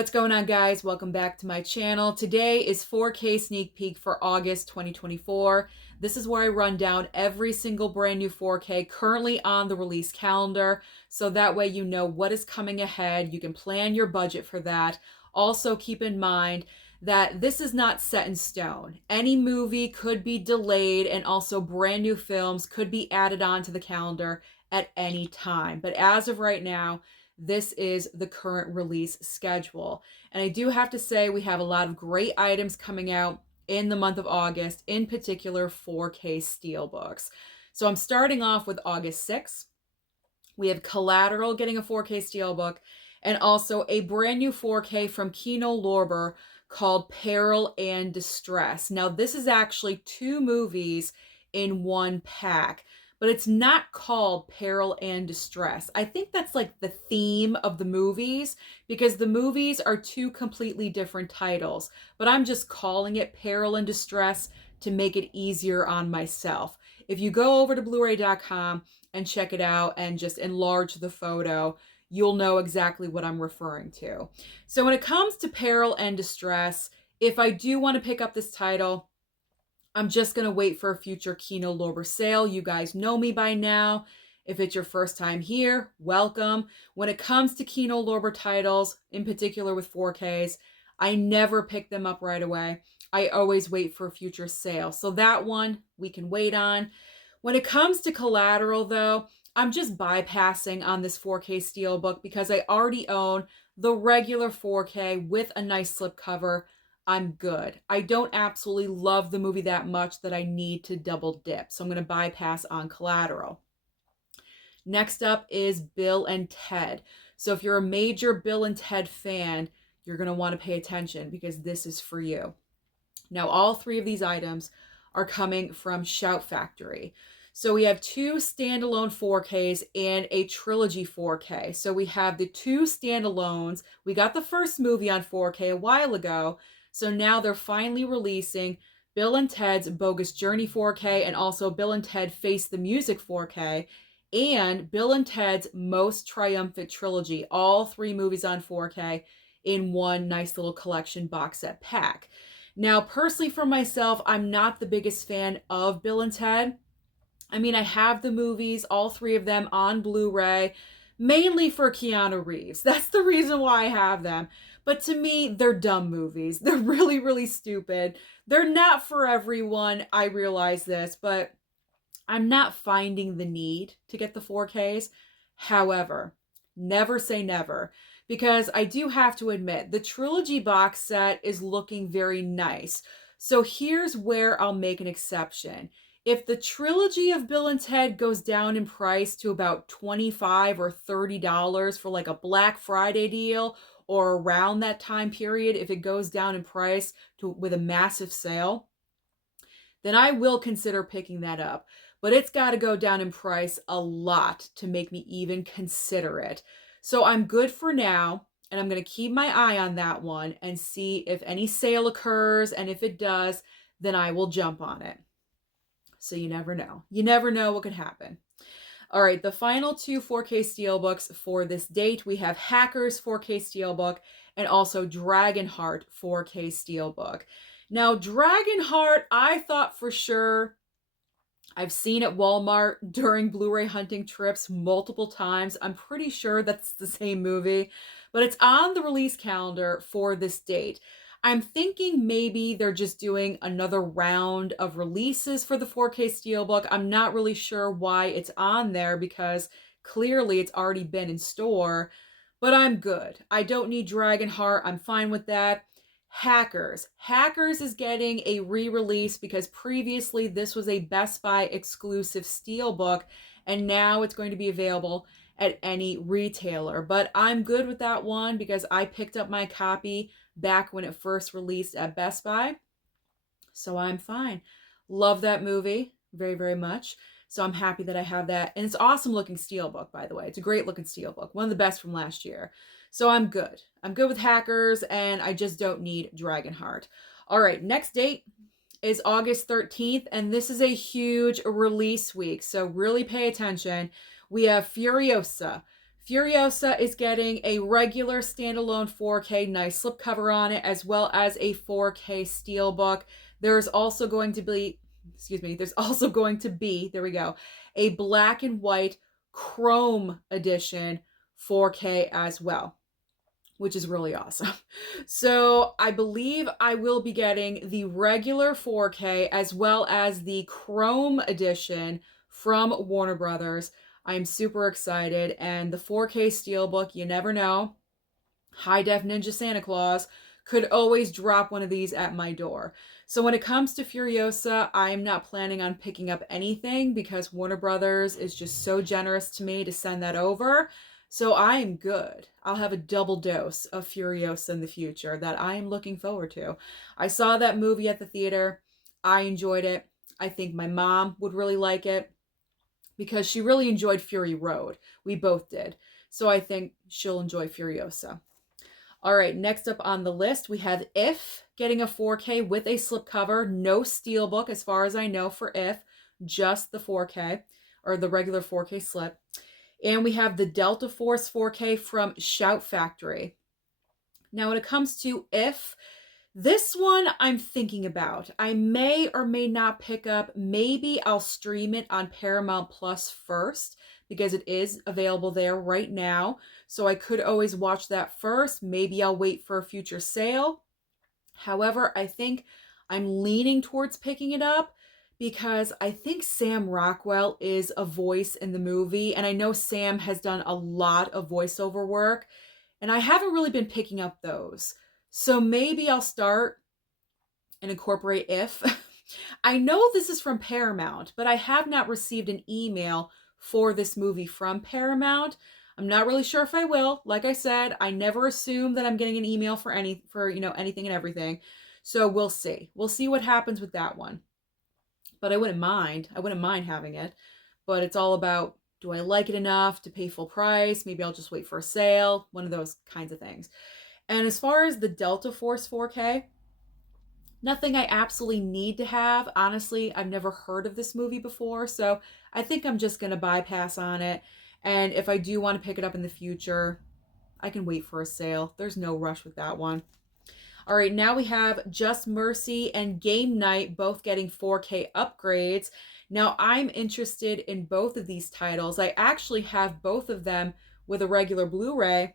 What's going on, guys? Welcome back to my channel. Today is 4K sneak peek for August 2024. This is where I run down every single brand new 4K currently on the release calendar, so that way you know what is coming ahead. You can plan your budget for that. Also, keep in mind that this is not set in stone. Any movie could be delayed, and also brand new films could be added on to the calendar at any time. But as of right now, this is the current release schedule. And I do have to say, we have a lot of great items coming out in the month of August, in particular 4K steelbooks. So I'm starting off with August 6th. We have Collateral getting a 4K steelbook, and also a brand new 4K from Kino Lorber called Peril and Distress. Now, this is actually two movies in one pack, but it's not called Peril and Distress. I think that's like the theme of the movies, because the movies are two completely different titles, but I'm just calling it Peril and Distress to make it easier on myself. If you go over to blu-ray.com and check it out and just enlarge the photo, you'll know exactly what I'm referring to. So when it comes to Peril and Distress, if I do want to pick up this title, I'm just going to wait for a future Kino Lorber sale. You guys know me by now. If it's your first time here, welcome. When it comes to Kino Lorber titles, in particular with 4Ks, I never pick them up right away. I always wait for a future sale. So that one we can wait on. When it comes to Collateral, though, I'm just bypassing on this 4K steelbook because I already own the regular 4K with a nice slipcover. I'm good. I don't absolutely love the movie that much that I need to double dip. So I'm going to bypass on Collateral. Next up is Bill and Ted. So if you're a major Bill and Ted fan, you're going to want to pay attention because this is for you. Now, all three of these items are coming from Shout Factory. So we have two standalone 4Ks and a trilogy 4K. So we have the two standalones. We got the first movie on 4K a while ago. So now they're finally releasing Bill and Ted's Bogus Journey 4K and also Bill and Ted Face the Music 4K and Bill and Ted's Most Triumphant Trilogy, all three movies on 4K in one nice little collection box set pack. Now, personally for myself, I'm not the biggest fan of Bill and Ted. I mean, I have the movies, all three of them on Blu-ray, mainly for Keanu Reeves. That's the reason why I have them. But to me, they're dumb movies. They're really, really stupid. They're not for everyone. I realize this, but I'm not finding the need to get the 4Ks. However, never say never, because I do have to admit, the trilogy box set is looking very nice. So here's where I'll make an exception. If the trilogy of Bill and Ted goes down in price to about $25 or $30 for like a Black Friday deal, or around that time period, if it goes down in price with a massive sale, then I will consider picking that up. But it's got to go down in price a lot to make me even consider it. So I'm good for now, and I'm going to keep my eye on that one and see if any sale occurs, and if it does, then I will jump on it. So you never know. You never know what could happen. All right, the final two 4K steelbooks for this date, we have Hackers 4K steelbook and also Dragonheart 4K steelbook. Now, Dragonheart, I thought for sure, I've seen at Walmart during Blu-ray hunting trips multiple times. I'm pretty sure that's the same movie, but it's on the release calendar for this date. I'm thinking maybe they're just doing another round of releases for the 4K steelbook. I'm not really sure why it's on there because clearly it's already been in store, but I'm good. I don't need Dragonheart. I'm fine with that. Hackers. Hackers is getting a re-release because previously this was a Best Buy exclusive steelbook, and now it's going to be available at any retailer. But I'm good with that one because I picked up my copy back when it first released at Best Buy. So I'm fine. Love that movie very, very much. So I'm happy that I have that. And it's awesome looking steelbook, by the way. It's a great looking steelbook. One of the best from last year. So I'm good. I'm good with Hackers, and I just don't need Dragonheart. All right, next date is August 13th, and this is a huge release week. So really pay attention. We have Furiosa. Furiosa is getting a regular standalone 4K nice slipcover on it, as well as a 4K steelbook. There's also going to be, there we go, a black and white chrome edition 4K as well, which is really awesome. So I believe I will be getting the regular 4K as well as the chrome edition from Warner Brothers. I'm super excited. And the 4K steelbook, you never know. High Def Ninja Santa Claus could always drop one of these at my door. So when it comes to Furiosa, I'm not planning on picking up anything because Warner Brothers is just so generous to me to send that over. So I am good. I'll have a double dose of Furiosa in the future that I am looking forward to. I saw that movie at the theater. I enjoyed it. I think my mom would really like it because she really enjoyed Fury Road. We both did. So I think she'll enjoy Furiosa. All right, next up on the list, we have If getting a 4K with a slipcover. No steelbook as far as I know for If, just the 4K or the regular 4K slip. And we have the Delta Force 4K from Shout Factory. Now, when it comes to If, this one I'm thinking about. I may or may not pick up. Maybe I'll stream it on Paramount Plus first because it is available there right now. So I could always watch that first. Maybe I'll wait for a future sale. However, I think I'm leaning towards picking it up because I think Sam Rockwell is a voice in the movie. And I know Sam has done a lot of voiceover work. And I haven't really been picking up those. So maybe I'll start and incorporate If. I know this is from Paramount, but I have not received an email for this movie from Paramount. I'm not really sure if I will. Like I said, I never assume that I'm getting an email for anything and everything. So we'll see. We'll see what happens with that one. But I wouldn't mind. I wouldn't mind having it. But it's all about, do I like it enough to pay full price? Maybe I'll just wait for a sale. One of those kinds of things. And as far as the Delta Force 4K, nothing I absolutely need to have. Honestly, I've never heard of this movie before, so I think I'm just going to bypass on it. And if I do want to pick it up in the future, I can wait for a sale. There's no rush with that one. All right, now we have Just Mercy and Game Night both getting 4K upgrades. Now, I'm interested in both of these titles. I actually have both of them with a regular Blu-ray,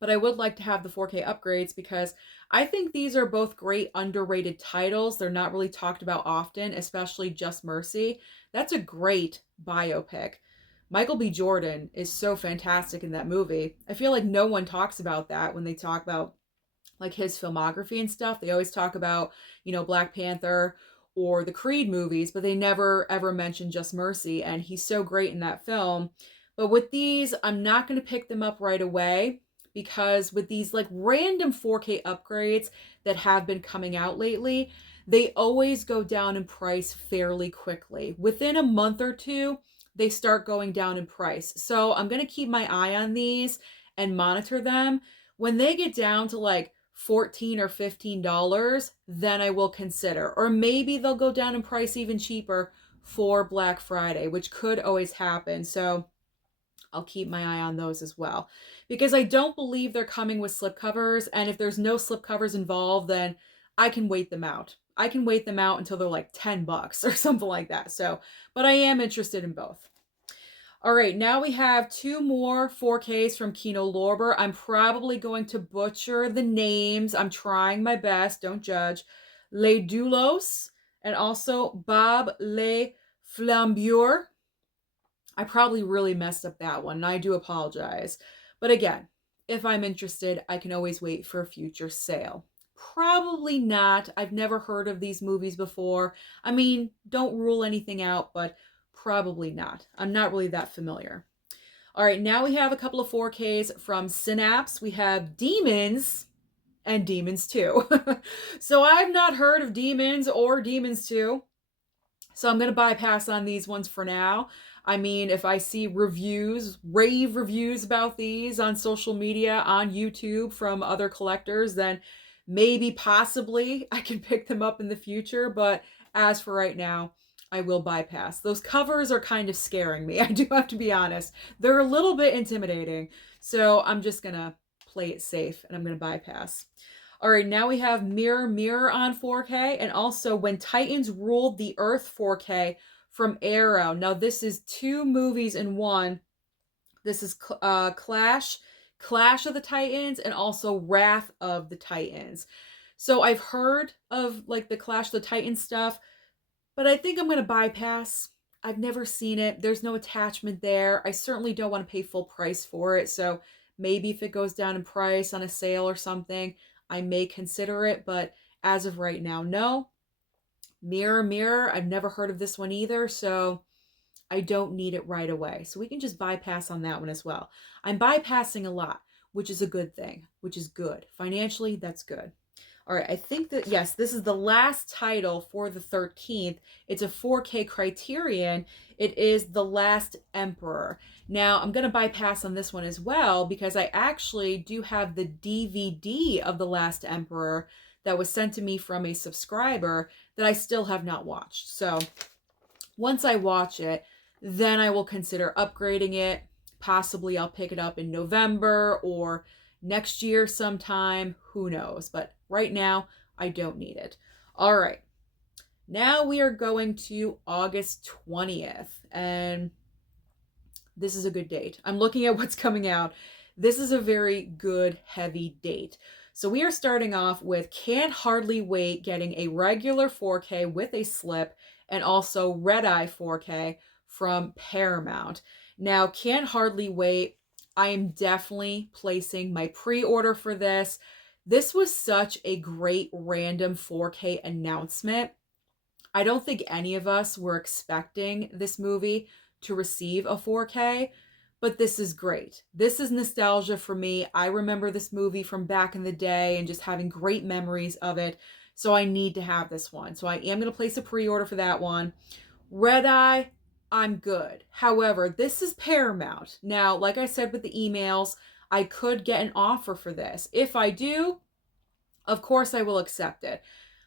but I would like to have the 4K upgrades because I think these are both great underrated titles. They're not really talked about often, especially Just Mercy. That's a great biopic. Michael B. Jordan is so fantastic in that movie. I feel like no one talks about that when they talk about like his filmography and stuff. They always talk about, Black Panther or the Creed movies, but they never ever mention Just Mercy, and he's so great in that film. But with these, I'm not going to pick them up right away because with these like random 4K upgrades that have been coming out lately, they always go down in price fairly quickly. Within a month or two, they start going down in price. So I'm going to keep my eye on these and monitor them. When they get down to like $14 or $15, then I will consider. Or maybe they'll go down in price even cheaper for Black Friday, which could always happen. So I'll keep my eye on those as well. Because I don't believe they're coming with slipcovers. And if there's no slipcovers involved, then I can wait them out. I can wait them out until they're like $10 or something like that. So, but I am interested in both. All right, now we have two more 4Ks from Kino Lorber. I'm probably going to butcher the names. I'm trying my best. Don't judge. Les Doulos and also Bob Les Flambeur. I probably really messed up that one, and I do apologize. But again, if I'm interested, I can always wait for a future sale. Probably not. I've never heard of these movies before. I mean, don't rule anything out, but probably not. I'm not really that familiar. All right, now we have a couple of 4Ks from Synapse. We have Demons and Demons 2. So I've not heard of Demons or Demons 2. So I'm going to bypass on these ones for now. I mean, if I see reviews, rave reviews about these on social media, on YouTube from other collectors, then maybe possibly I can pick them up in the future. But as for right now, I will bypass. Those covers are kind of scaring me. I do have to be honest. They're a little bit intimidating. So I'm just going to play it safe and I'm going to bypass. All right, now we have Mirror Mirror on 4K and also When Titans Ruled the Earth 4K from Arrow. Now this is 2 movies in one. This is Clash of the Titans and also Wrath of the Titans. So I've heard of like the Clash of the Titans stuff, but I think I'm going to bypass. I've never seen it. There's no attachment there. I certainly don't want to pay full price for it. So maybe if it goes down in price on a sale or something, I may consider it. But as of right now, no. Mirror Mirror, I've never heard of this one either. So I don't need it right away. So we can just bypass on that one as well. I'm bypassing a lot, which is a good thing, which is good. Financially, that's good. All right, I think that, yes, this is the last title for the 13th. It's a 4K Criterion. It is The Last Emperor. Now, I'm going to bypass on this one as well because I actually do have the DVD of The Last Emperor that was sent to me from a subscriber that I still have not watched. So once I watch it, then I will consider upgrading it. Possibly I'll pick it up in November or next year sometime. Who knows? But right now, I don't need it. All right. Now we are going to August 20th. And this is a good date. I'm looking at what's coming out. This is a very good, heavy date. So we are starting off with Can't Hardly Wait, getting a regular 4K with a slip, and also Red Eye 4K from Paramount. Now, Can't Hardly Wait, I am definitely placing my pre-order for this. This was such a great random 4K announcement. I don't think any of us were expecting this movie to receive a 4K, but this is great. This is nostalgia for me. I remember this movie from back in the day and just having great memories of it. So I need to have this one. So I am going to place a pre-order for that one. Red Eye, I'm good. However, this is Paramount. Now, like I said with the emails, I could get an offer for this. If I do, of course I will accept it.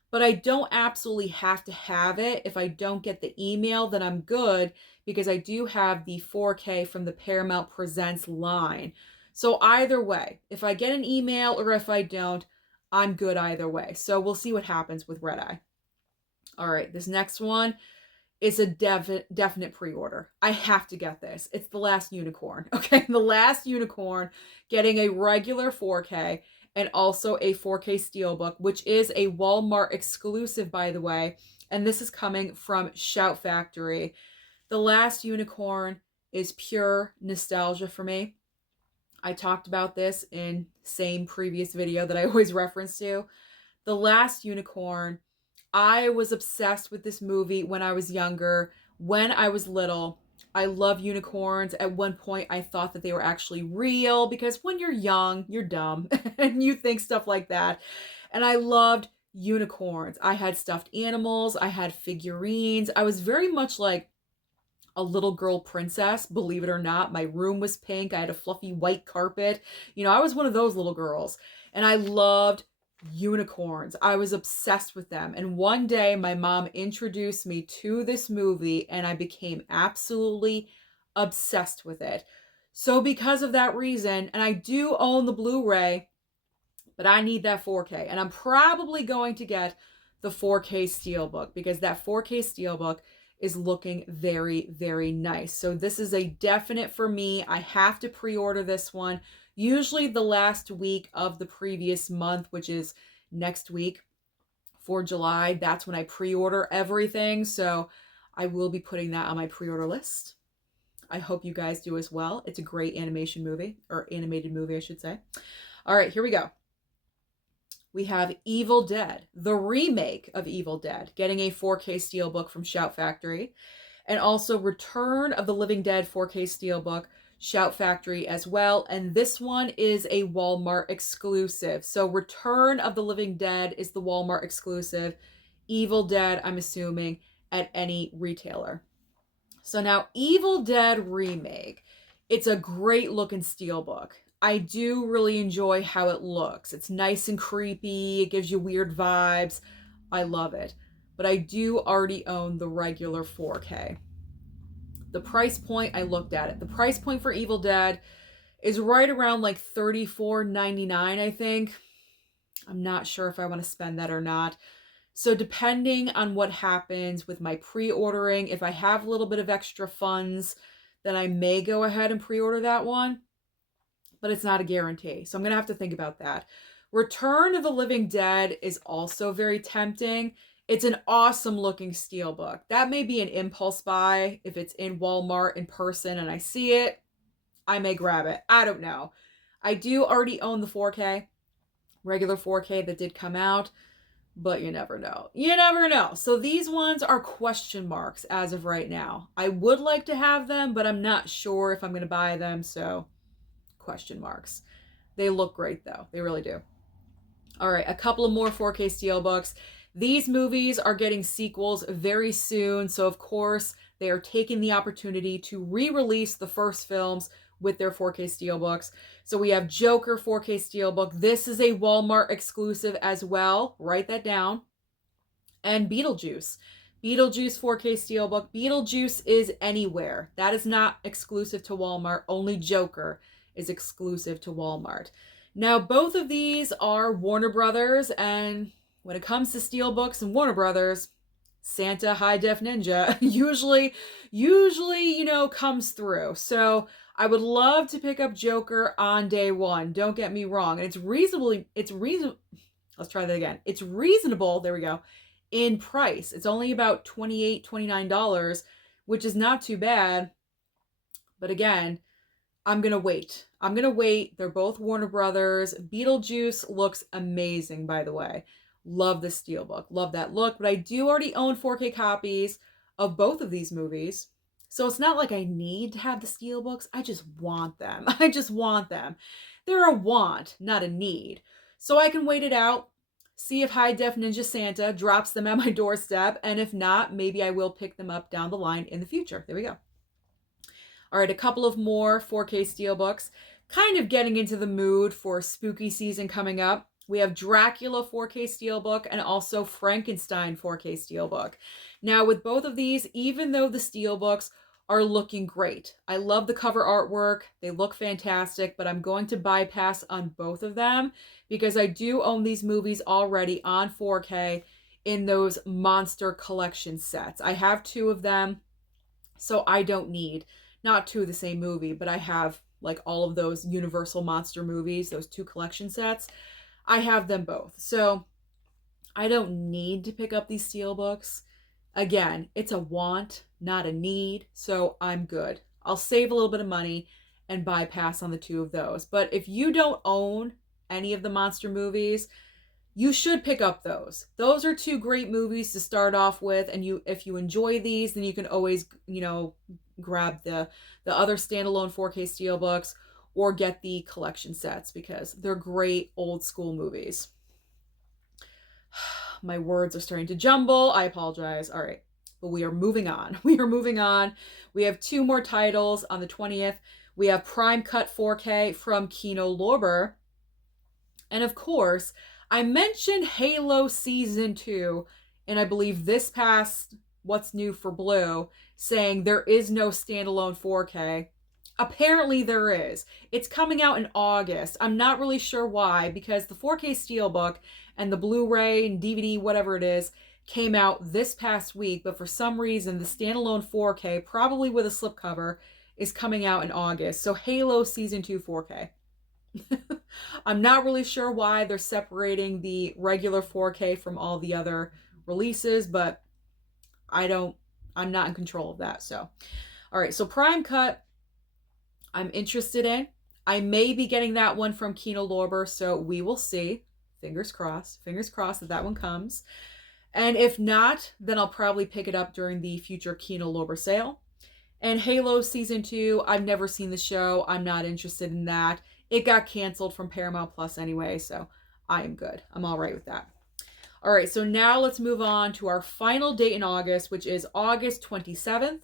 But I don't absolutely have to have it. If I don't get the email, then I'm good because I do have the 4K from the Paramount Presents line. So either way, if I get an email or if I don't, I'm good either way. So we'll see what happens with Red Eye. All right, this next one is a definite pre-order. I have to get this. It's The Last Unicorn. Okay, The Last Unicorn, getting a regular 4K and also a 4K Steelbook, which is a Walmart exclusive, by the way. And this is coming from Shout Factory. The Last Unicorn is pure nostalgia for me. I talked about this in same previous video that I always reference to. The Last Unicorn, I was obsessed with this movie when I was younger, when I was little. I love unicorns. At one point, I thought that they were actually real because when you're young, you're dumb and you think stuff like that. And I loved unicorns. I had stuffed animals. I had figurines. I was very much like a little girl princess, believe it or not. My room was pink. I had a fluffy white carpet. You know, I was one of those little girls. And I loved unicorns. I was obsessed with them. And one day my mom introduced me to this movie and I became absolutely obsessed with it. So because of that reason, and I do own the Blu-ray, but I need that 4K. And I'm probably going to get the 4K Steelbook because that 4K Steelbook is looking very, very nice. So this is a definite for me. I have to pre-order this one. Usually the last week of the previous month, which is next week for July, that's when I pre-order everything. So I will be putting that on my pre-order list. I hope you guys do as well. It's a great animation movie, or animated movie, I should say. All right, here we go. We have Evil Dead, the remake of Evil Dead, getting a 4K Steelbook from Shout Factory. And also Return of the Living Dead 4K Steelbook, Shout Factory as well. And this one is a Walmart exclusive. So Return of the Living Dead is the Walmart exclusive. Evil Dead, I'm assuming, at any retailer. So now Evil Dead Remake. It's a great looking steelbook. I do really enjoy how it looks. It's nice and creepy. It gives you weird vibes. I love it. but I do already own the regular 4K. The price point, I looked at it. The price point for Evil Dead is right around like $34.99, I think. I'm not sure if I want to spend that or not. So depending on what happens with my pre-ordering, if I have a little bit of extra funds, then I may go ahead and pre-order that one. But it's not a guarantee. So I'm going to have to think about that. Return of the Living Dead is also very tempting. It's an awesome looking steelbook. That may be an impulse buy. If it's in Walmart in person and I see it, I may grab it. I don't know. I do already own the 4K, regular 4K that did come out. But you never know. You never know. So these ones are question marks as of right now. I would like to have them, but I'm not sure if I'm going to buy them. So question marks. They look great though. They really do. All right, a couple of more 4K steelbooks. These movies are getting sequels very soon. So of course, they are taking the opportunity to re-release the first films with their 4K steelbooks. So we have Joker 4K steelbook. This is a Walmart exclusive as well. Write that down. And Beetlejuice. Beetlejuice 4K steelbook. Beetlejuice is anywhere. That is not exclusive to Walmart. Only Joker is exclusive to Walmart. Now, both of these are Warner Brothers, and when it comes to steelbooks and Warner Brothers, Santa High Def Ninja usually, comes through. So I would love to pick up Joker on day one. Don't get me wrong. And it's reasonable, there we go, in price. It's only about $28, $29, which is not too bad. But again, I'm going to wait. They're both Warner Brothers. Beetlejuice looks amazing, by the way. Love the steelbook. Love that look. But I do already own 4K copies of both of these movies. So it's not like I need to have the steelbooks. I just want them. They're a want, not a need. So I can wait it out, see if High Def Ninja Santa drops them at my doorstep. And if not, maybe I will pick them up down the line in the future. There we go. All right, a couple of more 4K steelbooks. Kind of getting into the mood for spooky season coming up. We have Dracula 4K steelbook and also Frankenstein 4K steelbook. Now, with both of these, even though the steelbooks are looking great, I love the cover artwork. They look fantastic, but I'm going to bypass on both of them because I do own these movies already on 4K in those monster collection sets. I have 2 of them, so I don't need, not 2 of the same movie, but I have like all of those Universal monster movies, those 2 collection sets. I have them both. So I don't need to pick up these steelbooks. Again, it's a want, not a need. So I'm good. I'll save a little bit of money and bypass on the 2 of those. But if you don't own any of the monster movies, you should pick up those. Those are 2 great movies to start off with. And if you enjoy these, then you can always, grab the other standalone 4K steelbooks or get the collection sets because they're great old school movies. My words are starting to jumble. I apologize. All right, but we are moving on. We have 2 more titles on the 20th. We have Prime Cut 4K from Kino Lorber. And of course, I mentioned Halo Season 2, and I believe this past What's New for Blue, saying there is no standalone 4K. Apparently there is. It's coming out in August. I'm not really sure why, because the 4K steelbook and the Blu-ray and DVD, whatever it is, came out this past week, but for some reason the standalone 4K, probably with a slipcover, is coming out in August. So Halo Season 2 4K. I'm not really sure why they're separating the regular 4K from all the other releases, but I'm not in control of that. So, all right, so Prime Cut, I'm interested in. I may be getting that one from Kino Lorber, so we will see. Fingers crossed that one comes. And if not, then I'll probably pick it up during the future Kino Lorber sale. And Halo Season 2, I've never seen the show. I'm not interested in that. It got canceled from Paramount Plus anyway, so I am good. I'm all right with that. All right, so now let's move on to our final date in August, which is August 27th.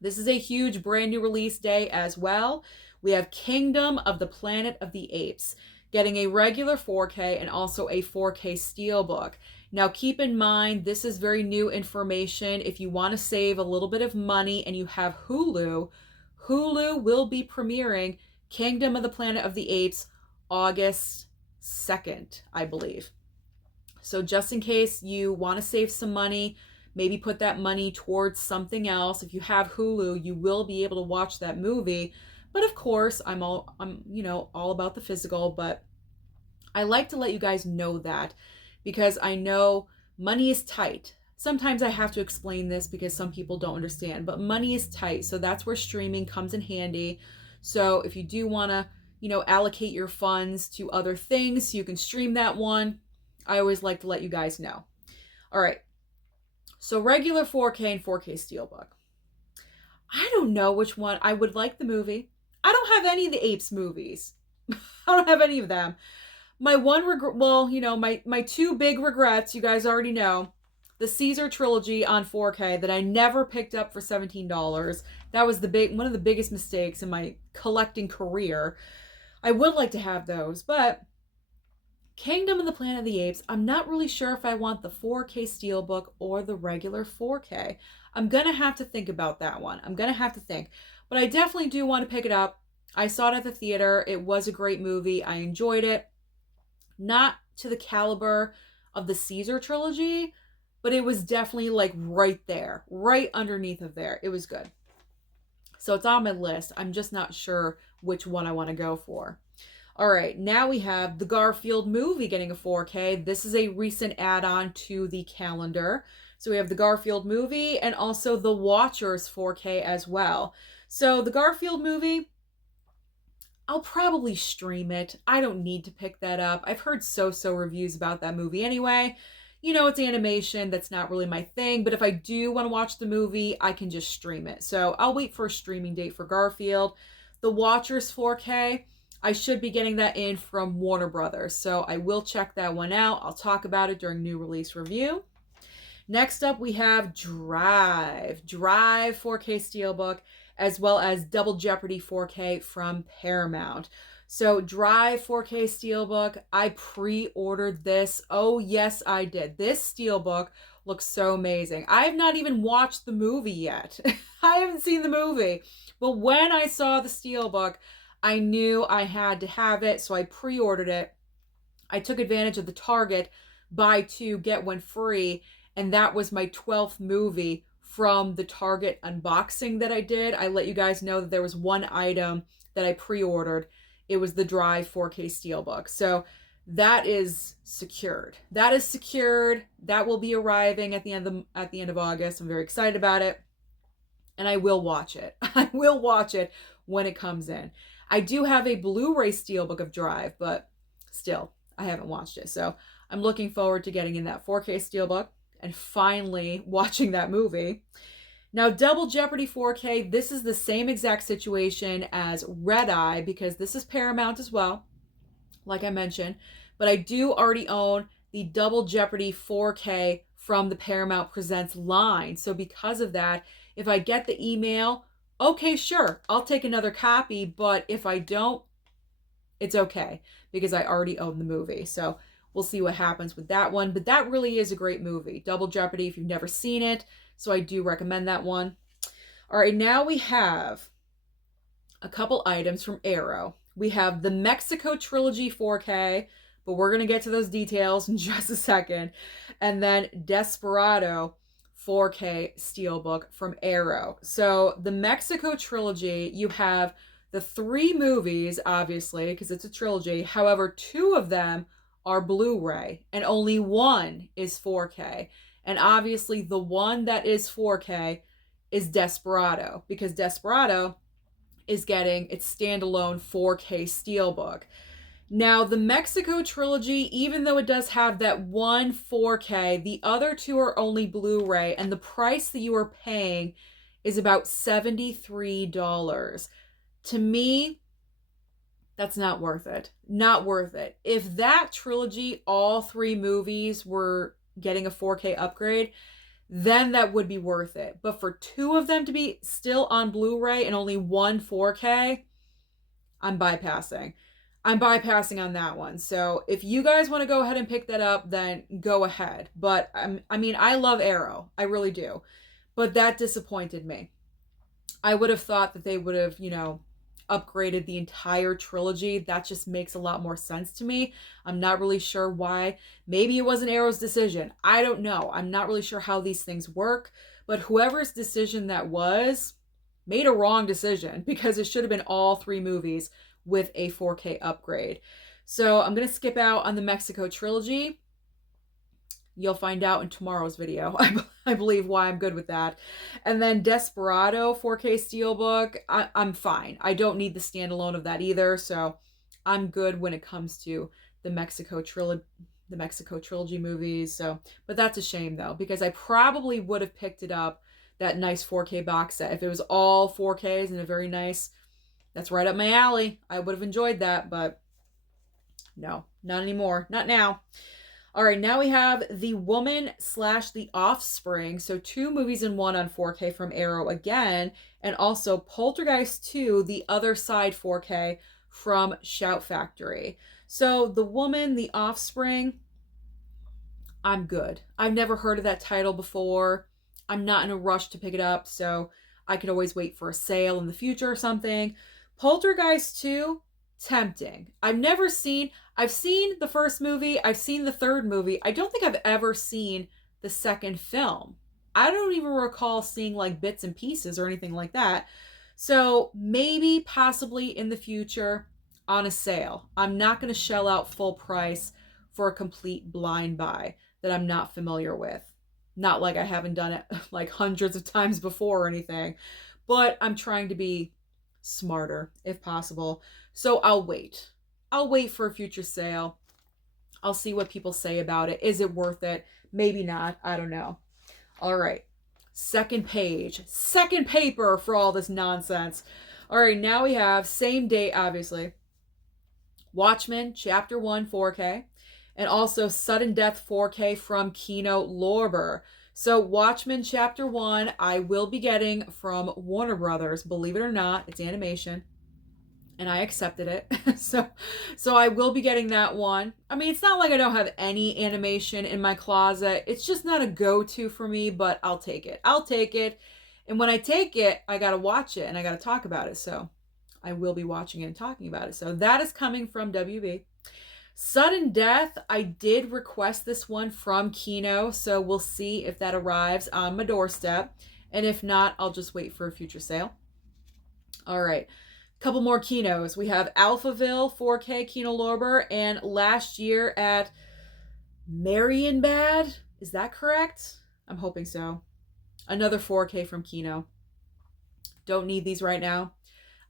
This is a huge brand new release day as well. We have Kingdom of the Planet of the Apes. getting a regular 4K and also a 4K Steelbook. Now keep in mind, this is very new information. If you want to save a little bit of money and you have Hulu, Hulu will be premiering Kingdom of the Planet of the Apes August 2nd, I believe. So just in case you want to save some money, maybe put that money towards something else. If you have Hulu, you will be able to watch that movie. But of course, I'm all about the physical, but I like to let you guys know that because I know money is tight. Sometimes I have to explain this because some people don't understand, but money is tight. So that's where streaming comes in handy. So if you do want to, allocate your funds to other things so you can stream that one, I always like to let you guys know. All right. So regular 4K and 4K Steelbook. I don't know which one. I would like the movie. I don't have any of the Apes movies. I don't have any of them. My one regret, my two big regrets, you guys already know, the Caesar Trilogy on 4K that I never picked up for $17. That was one of the biggest mistakes in my collecting career. I would like to have those, but Kingdom of the Planet of the Apes, I'm not really sure if I want the 4K Steelbook or the regular 4K. I'm going to have to think about that one. I'm going to have to think. But I definitely do want to pick it up. I saw it at the theater. It was a great movie. I enjoyed it. Not to the caliber of the Caesar Trilogy, but it was definitely like right there, right underneath of there. It was good. So it's on my list. I'm just not sure which one I want to go for. All right, now we have the Garfield movie getting a 4K. This is a recent add-on to the calendar. So we have the Garfield movie and also the Watchers 4K as well. So the Garfield movie, I'll probably stream it. I don't need to pick that up. I've heard so-so reviews about that movie anyway. It's animation. That's not really my thing. But if I do want to watch the movie, I can just stream it. So I'll wait for a streaming date for Garfield. The Watchers 4K, I should be getting that in from Warner Brothers. So I will check that one out. I'll talk about it during new release review. Next up, we have Drive 4K Steelbook, as well as Double Jeopardy 4K from Paramount. So Drive 4K Steelbook, I pre-ordered this. Oh yes, I did. This Steelbook looks so amazing. I have not even watched the movie yet. I haven't seen the movie. But when I saw the Steelbook, I knew I had to have it, so I pre-ordered it. I took advantage of the Target buy two, get one free, and that was my 12th movie from the Target unboxing that I did. I let you guys know that there was one item that I pre-ordered. It was the Drive 4K Steelbook. So that is secured. That is secured. That will be arriving at the end of August. I'm very excited about it. And I will watch it. I will watch it when it comes in. I do have a Blu-ray Steelbook of Drive, but still, I haven't watched it. So I'm looking forward to getting in that 4K Steelbook and finally watching that movie. Now, Double Jeopardy 4K, this is the same exact situation as Red Eye because this is Paramount as well, like I mentioned. But I do already own the Double Jeopardy 4K from the Paramount Presents line. So because of that, if I get the email, okay, sure, I'll take another copy. But if I don't, it's okay because I already own the movie. So we'll see what happens with that one. But that really is a great movie. Double Jeopardy, if you've never seen it. So I do recommend that one. All right, now we have a couple items from Arrow. We have the Mexico Trilogy 4K, but we're going to get to those details in just a second. And then Desperado 4K Steelbook from Arrow. So the Mexico Trilogy, you have the 3 movies, obviously, because it's a trilogy. However, 2 of them are Blu-ray and only 1 is 4K. And obviously the one that is 4K is Desperado because Desperado is getting its standalone 4K Steelbook. Now, the Mexico Trilogy, even though it does have that one 4K, the other 2 are only Blu-ray, and the price that you are paying is about $73. To me, that's not worth it. Not worth it. If that trilogy, all 3 movies were getting a 4K upgrade, then that would be worth it. But for 2 of them to be still on Blu-ray and only 1 4K, I'm bypassing. I'm bypassing on that one. So if you guys want to go ahead and pick that up, then go ahead. But I mean, I love Arrow. I really do. But that disappointed me. I would have thought that they would have, upgraded the entire trilogy. That just makes a lot more sense to me. I'm not really sure why. Maybe it wasn't Arrow's decision. I don't know. I'm not really sure how these things work. But whoever's decision that was made a wrong decision, because it should have been all 3 movies with a 4K upgrade. So I'm going to skip out on the Mexico Trilogy. You'll find out in tomorrow's video, I believe, why I'm good with that. And then Desperado 4K Steelbook, I'm fine. I don't need the standalone of that either, so I'm good when it comes to the Mexico Trilogy movies. So, but that's a shame though, because I probably would have picked it up, that nice 4K box set, if it was all 4Ks and a very nice. That's right up my alley. I would have enjoyed that, but no, not anymore. Not now. All right, now we have The Woman / The Offspring. So 2 movies in one on 4K from Arrow again. And also Poltergeist 2, The Other Side 4K from Shout Factory. So The Woman / The Offspring, I'm good. I've never heard of that title before. I'm not in a rush to pick it up, so I could always wait for a sale in the future or something. Poltergeist 2, tempting. I've seen the first movie, I've seen the third movie. I don't think I've ever seen the second film. I don't even recall seeing like bits and pieces or anything like that. So maybe, possibly in the future on a sale. I'm not going to shell out full price for a complete blind buy that I'm not familiar with. Not like I haven't done it like hundreds of times before or anything, but I'm trying to be smarter if possible. So I'll wait. I'll wait for a future sale. I'll see what people say about it. Is it worth it? Maybe not. I don't know. All right. Second page. Second paper for all this nonsense. All right. Now we have, same date, obviously, Watchmen Chapter 1 4K. And also Sudden Death 4K from Kino Lorber. So Watchmen Chapter 1, I will be getting from Warner Brothers. Believe it or not, it's animation. And I accepted it. so I will be getting that one. I mean, it's not like I don't have any animation in my closet. It's just not a go-to for me, but I'll take it. I'll take it. And when I take it, I got to watch it and I got to talk about it. So I will be watching it and talking about it. So that is coming from WB. Sudden Death, I did request this one from Kino, so we'll see if that arrives on my doorstep. And if not, I'll just wait for a future sale. All right. Couple more Kinos. We have Alphaville 4K Kino Lorber, and last year at Marienbad. Is that correct? I'm hoping so. Another 4K from Kino. Don't need these right now.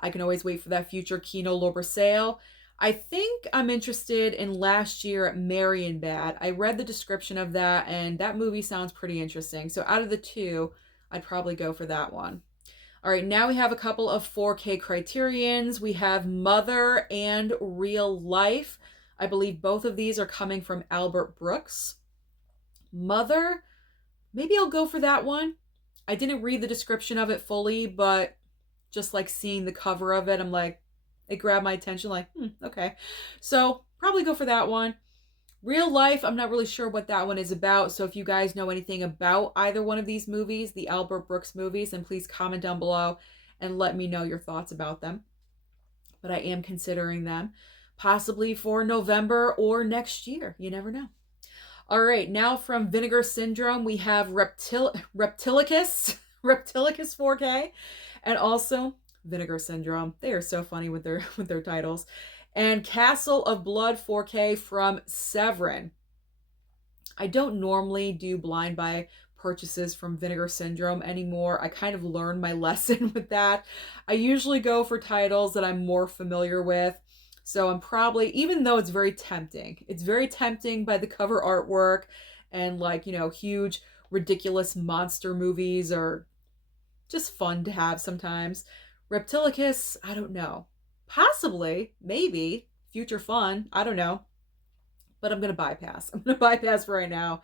I can always wait for that future Kino Lorber sale. I think I'm interested in last year at Marienbad. I read the description of that, and that movie sounds pretty interesting. So out of the 2, I'd probably go for that one. All right, now we have a couple of 4K criterions. We have Mother and Real Life. I believe both of these are coming from Albert Brooks. Mother, maybe I'll go for that one. I didn't read the description of it fully, but just like seeing the cover of it, I'm like, it grabbed my attention, like, okay. So probably go for that one. Real Life, I'm not really sure what that one is about. So if you guys know anything about either one of these movies, the Albert Brooks movies, then please comment down below and let me know your thoughts about them. But I am considering them possibly for November or next year. You never know. All right, now from Vinegar Syndrome, we have Reptilicus 4K, and also Vinegar Syndrome. They are so funny with their titles. And Castle of Blood 4K from Severin. I don't normally do blind buy purchases from Vinegar Syndrome anymore. I kind of learned my lesson with that. I usually go for titles that I'm more familiar with. So I'm probably, even though it's very tempting by the cover artwork and like, huge, ridiculous monster movies are just fun to have sometimes. Reptilicus, I don't know. Possibly, maybe, future fun. I don't know. But I'm going to bypass. I'm going to bypass right now.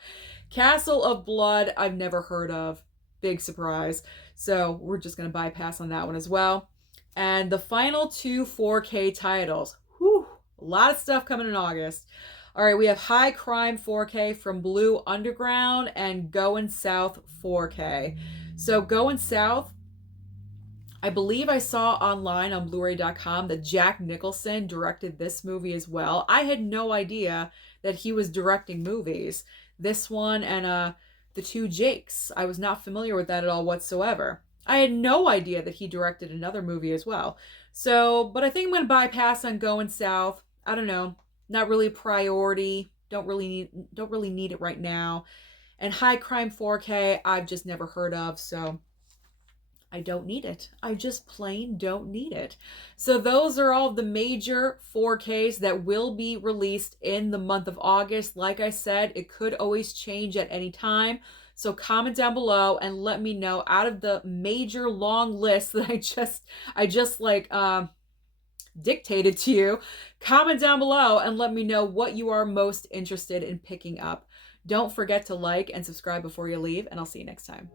Castle of Blood, I've never heard of. Big surprise. So we're just going to bypass on that one as well. And the final 2 4K titles. Whew, a lot of stuff coming in August. All right, we have High Crime 4K from Blue Underground and Goin' South 4K. So Goin' South, I believe I saw online on blu-ray.com that Jack Nicholson directed this movie as well. I had no idea that he was directing movies. This one and The Two Jakes. I was not familiar with that at all whatsoever. I had no idea that he directed another movie as well. So, but I think I'm going to bypass on Goin' South. I don't know. Not really a priority. Don't really need it right now. And High Crime 4K, I've just never heard of, so I don't need it. I just plain don't need it. So those are all the major 4Ks that will be released in the month of August. Like I said, it could always change at any time. So comment down below and let me know, out of the major long list that I just like dictated to you, comment down below and let me know what you are most interested in picking up. Don't forget to like and subscribe before you leave, and I'll see you next time.